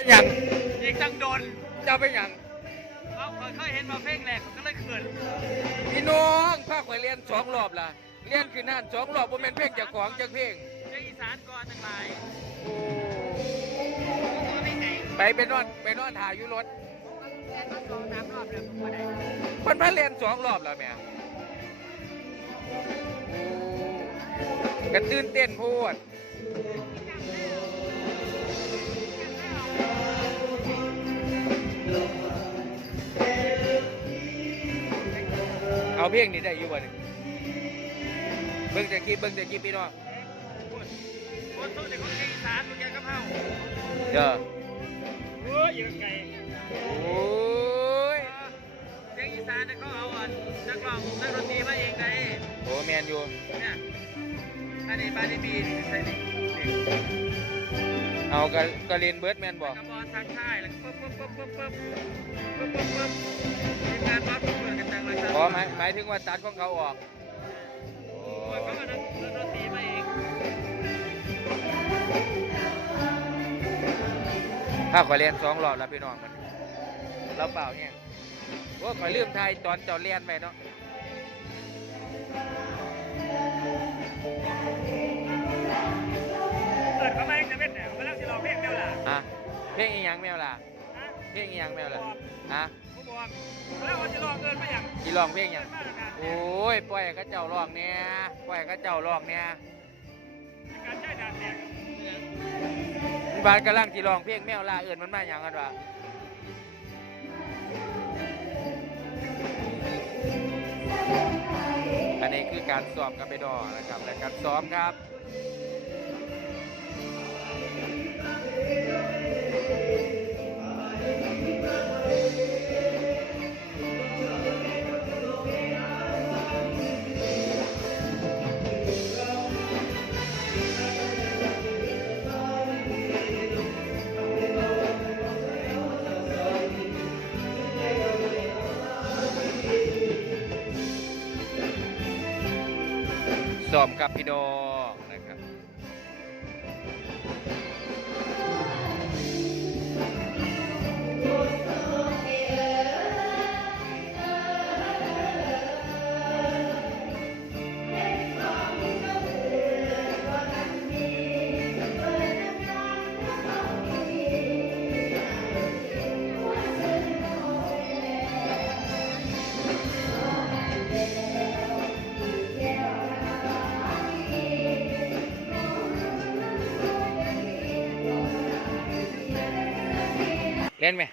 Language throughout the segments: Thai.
เป็นหยังอีกจังโดนเจ้าเป็นหยังเขาเคยเห็นมาเพลงแรกผมก็เลยเขินพี่น้องพาข่อยเรียนสองรอบล่ะเรียนขึ้นนั่นสองรอบบ่แม่นเพลงเจากของจากเพลงเพลงอีสานก่อนทั้งหลายโอ้เพลงไหนไปไปนอนไปนอนถ่ายอยู่รถแค่ก็สองน้ำรอบแล้วผมก็ได้เพิ่นพาเรียนสองรอบแล้วแม่โอ้กระตื่นเต้นโพูด เพลงนี้ได้อยู่บ่นี่เบิ่งจะคลิปเบิ่งจะคลิปพี่น้องคนโตเด็กคนเพลงอีสานตัวแกก็เผาเด้อโอ้ยยังไงโอ้ยเพลงอีสานเนี่เขาเอาอะนักร้องนักดนตรีมาเองไงโอ้แมนอยู่เนี่ยอันนี้บาร์ดี้บีใส่นี่ เอากะกะเรียนเบิร์ดแมนบอกกระบอกทางค่ายแล้วปุ๊บปุ๊บปุ๊บปุ๊บปุ๊บปุ๊บปุ๊บปุ๊บทีมงานบอสปุ๊บเปิดกันจังเลยครับขอหมายหมายถึงว่าตัดของเขาออกโอ้เขาก็นักดนตรีมาเองถ้าขอเรียนสองรอบแล้วพี่น้องมันเราเปล่าเนี่ยว่าขอยลืมไทยตอนเจ้าเรียนไปเนาะ เพลงอีหยังแมวล่ะฮะเพลงอีหยังแมวล่ะฮะผมบอกแล้วว่าจะร้องเกินมาอย่างที่ร้องเพลงหเกิยังนมากนะโอ้ยปล่อยให้เขาเจ้าร้องเนี่ยปล่อยให้เขาเจ้าร้องเนี่ยการใช้ดาบแดงบานกำลังที่ร้องเพลงแมวล่าเอื่นมันมาอย่างกันวะอันนี้คือการซ้อมกับไปดอนะครับ และการซ้อมครับ ซ้อมกับพี่น้อง เล่นไหม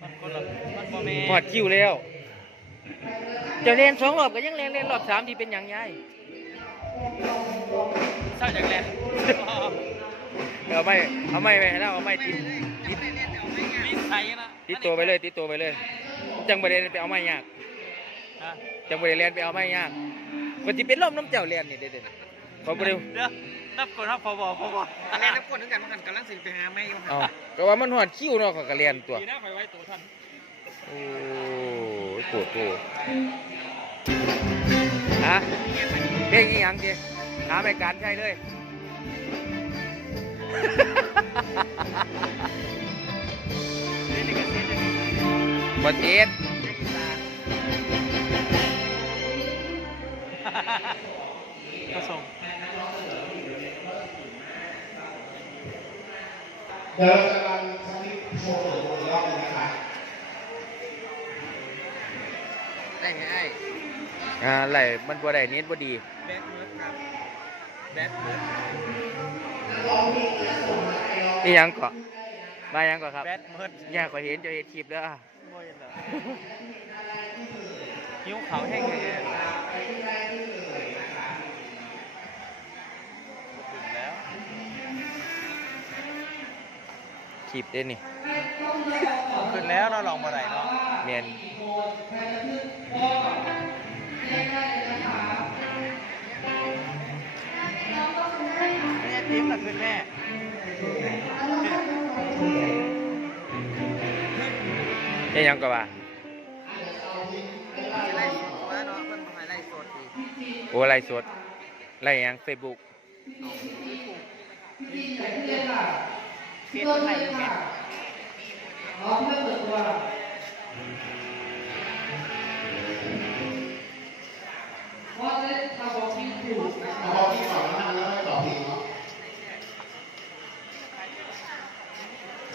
มันคนละมันบ่แม่หอดคิวแล้วเจะเล่นสองรอบก็ยังเล่นเล่นรอบสามที่เป็นอย่างไงเศร้าจากแลนเอาไม่เอาไม่ไปให้เราเอาไม่ติดนิสัยนะติดตัวไปเลยติดตัวไปเลย จังบริเวณไปเอาไม่ยากฮะจังบริเวณไปเอาไม่ยากมันจะเป็นลมน้ำเจ้าเรียนนี่เด็ดๆ เขาบริเวณเดี๋ยวนับกดครับพอบอพอบออันนี้นับกดทั้งกันมันกำลังสิไปหาแม่อยู่เอาก็ว่ามันหอดคิวเนาะเขาก็เรียนตัว ดีนะไปไว้ตัวท่าน โอ้ยปวดตัวฮะเพลงอีหยังจีถามไอ้การใช่เลยนี่นี่ก็เสียจะมีบทเจ็ดเพลงอีสาน ก็ส่งเดี๋ยวเราจะรันสมิธโชว์ตัวอีกรอบนึงนะคะได้ไงไอ้อ่าไหลมันบ่ได้เน็ตบ่ดีแบดเมิร์ดครับแบดเมิร์ดอีหยังก่อมาหยังก่อครับแบดเมิร์ดย่าก็เห็นจะเห็นคลิปแล้วอะโมยเหรอหิวเขาแห้งเลยถึง คลิปเด้นี่ขึ้นแล้วเราลองมาไหนเนาะเมียนแม่ทิมน่ะขึ้นแม่อีหยังก่อว่าไล่สด เสียตันเนี่ะยอ๋อเพื่อเปิดตัวเพรเลยะทำบอกที่ถูกนาบอกที่สองนะฮวแล้วไม่ต่อทีเนาะ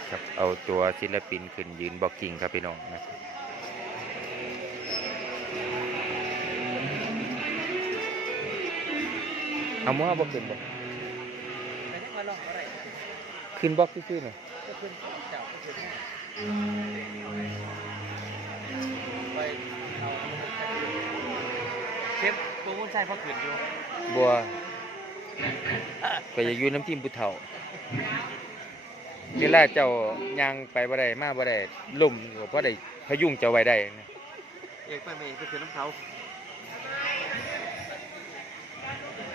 ครับเอาตัวศิลปินขึ้นยืนบอกกิ่งครับพี่น้องนะครับเอามือบอกกิ้งบอก ขึ้นบอกซื่อๆหน่อยก็ขึ้นเจ้าก็ขึ้นไปเอาเชฟตัวมุ้นใส่พอขึ้นอยู่บัวก็อยากอยู่น้ำทีมผู้เฒ่าเวลาเจ้าย่างไปบ่ได้มาบ่ได้ล่มก็บ่ได้พยุงเจ้าไว้ได้นะเอกไปเมย์ไปขึ้นน้ำเขา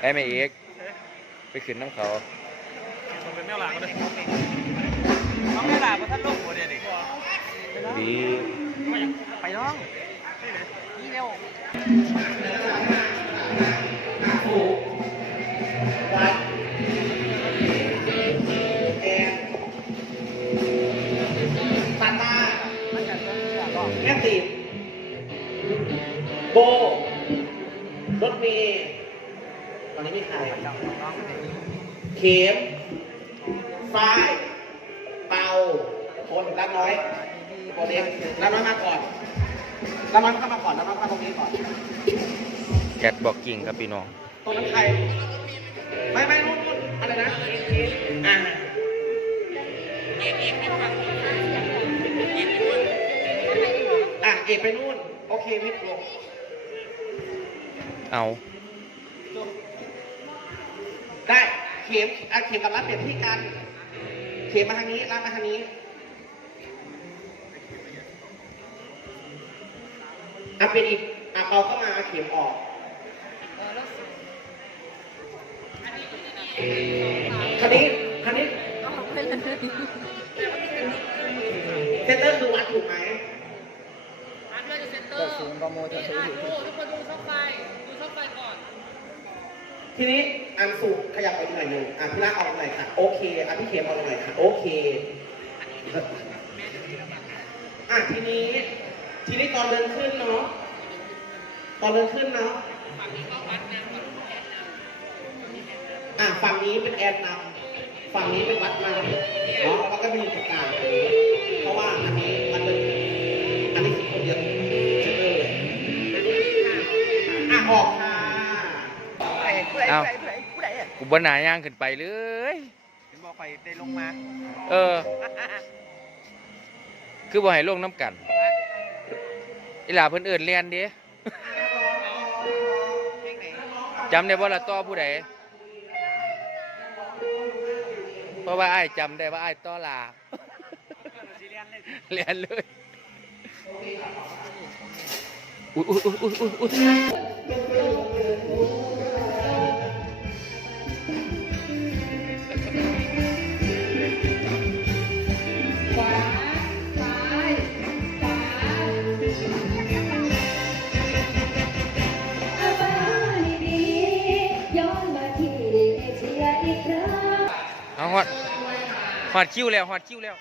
ไอ้แม่เอกไปขึ้นน้ำเขามันเป็น แมวหลาก็ได้น้องแมวหลามาท่านลูกหัวเดียวดิดีไปน้องนี่เร็วตาตามันจะเชื่อก็แม่ติดโบรถเมย์ตอนนี้มีใครน้องน้องเข็ม ฝ้ายเปาคนรักน้อยโบเล็กรักน้อยมาก่อนรักน้อยเข้ามาก่อนรักน้อยเข้าตรงนี้ก่อนแกดบอกกิ่งครับพี่น้อง ตรงนั้นใครไม่ไม่นู่นนู่นอะไรนะอ่าอะเอกไปนู่น โอเควิทย์ลงเอา ได้เข็มอะเข็มกับรัดเปลี่ยนที่กัน เข็มมาทางนี้รัดมาทางนี้อะเป็นอีกอะเอาเข้ามาเข็มออกคันนี้คันนี้เซนเตอร์คือวัดถูกไหมเปิดศูนย์ประโมทจะซื้ออยู่ ทีนี้อันสุขยับไปหน่อยหนึ่งอะพี่ละเอาหน่อยค่ะ โอเคอะพี่เข็มเอาหน่อยค่ะ โอเคอะทีนี้ ทีนี้ตอนเดินขึ้นเนาะตอนเดินขึ้นเนาะอะฝั่งนี้เป็นแอนนำฝั่งนี้เป็นวัดนำเนาะแล้วก็มีตรงกลางตรเพราะว่าอันนี้มันเป็นอันนี้คือคนเดียวเชื่อเลยอะออก ค่ะผู้ใดผู้ใดกูบ่หนาย่างขึ้นไปเลยเห็นบอกไปได้ลงมาเออ คือบ่ให้ลงน้ำกันอีหลาเพิ่นเอิ้นเรียนเด้จำได้บ่าละต่อผู้ใดเพราะว่าไอ้จำได้ว่าไอ้ต่อลาเรียนเลยเรียนเลยอุ้ยอุ้ยอุ้ยอุ้ยอุ้ย หอดคิวแล้วหอดคิวแล้ว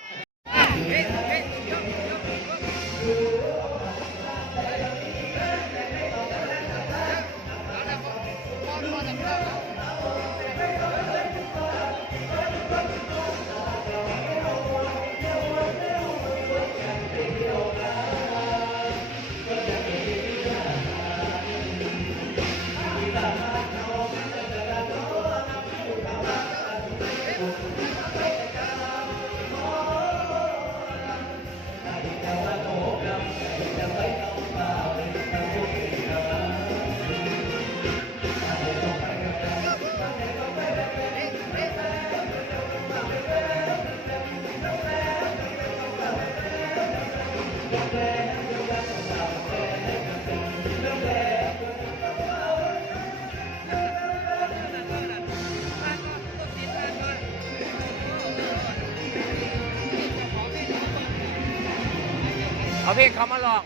เอาเพลงเขามาลอง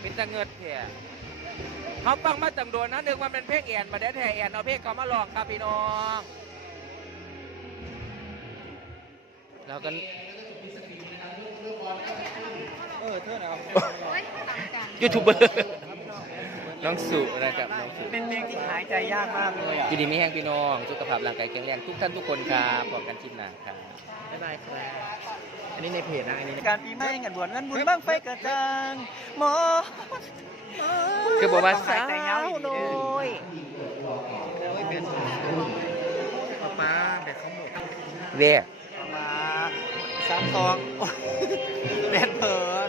เป็นตะเงิดแท้เขาฟังมาตั้งโดนนะนึกว่าเป็นเพลงแอนมาได้แท้แอนเอาเพลงเขามาลองครับพี่น้องแล้วกันเออเธอนะครับยูทูบเบอร์ น้องสุนะครับน้องสุเป็นเพลงที่หายใจยากมากเลยอะอยู่ดีมีแห้งพี่น้องสุขภาพร่างกายแข็งแรงทุกท่านทุกคนครับบอกกันคลิปหน้าครับบ๊ายบายครับนี่ในเพจนะอันนี้การปีใหม่งานบวชงานบุญบ้างไฟกระจ่างหมอคือบอกว่าสาสายวแต่เงาอีกโดเด้อยป้าป้าเด็กเขาหมดเว่มาสามซองโอ้ยแบนเพิร์ด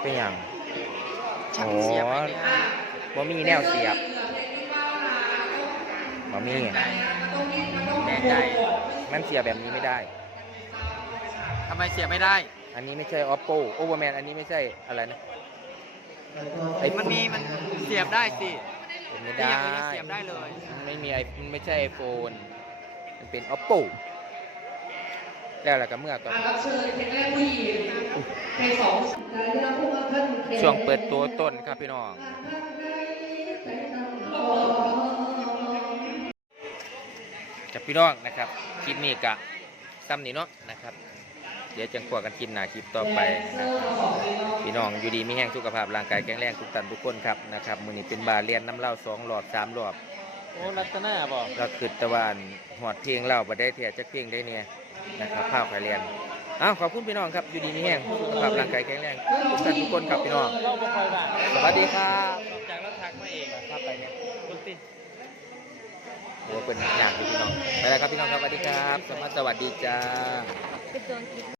เป็นหยังช่างเสียบไปเนี่ย บ่มีแนวเสียบบ่มีแน่ใจมันเสียบแบบนี้ไม่ได้ ทำไมเสียบไม่ได้ อันนี้ไม่ใช่ oppo overman อันนี้ไม่ใช่อะไรนะไอ้มันมีมันเสียบได้สิไม่นี่ได้อย่างนี้เสียบได้เลยมันไม่มีไอมันไม่ใช่ไอโฟนมันเป็น oppo แล้วล่ะก็เมื่อก่อนรับเชิญเพลงแรกผู้หญิงเพลงสองช่วงเปิดตัวต้นครับพี่น้อง กับพี่น้องนะครับคลิปนี้กะซ้ำนี่เนาะนะครับ เดี๋ยวจะขวกันคลิปหน้าคลิปต่อไปนะครับพี่น้องอยู่ดีมีแห้งสุขภาพร่างกายแข็งแรงทุกท่านทุกคนครับนะครับมือนี้เป็นบาเรียนน้ำเหล้าสองหลอดสามหลอดโอ้รัตนาบอกเราคือตะวันหอดเพลงเล่าบ่ได้เทียจักเพลงได้เนี่ยนะครับข้าวไข่เรียนอ้าวขอบคุณพี่น้องครับอยู่ดีมีแห้งสุขภาพร่างกายแข็งแรงทุกท่านทุกคนครับพี่น้องเราไม่ค่อยบ้างสวัสดีครับ นอกจากเราทักมาเอง ครับไปเนี่ย ปกติ โอ้เป็นหนักพี่น้อง ไปแล้วครับพี่น้องครับสวัสดีครับ สมัสวัสดีจ้า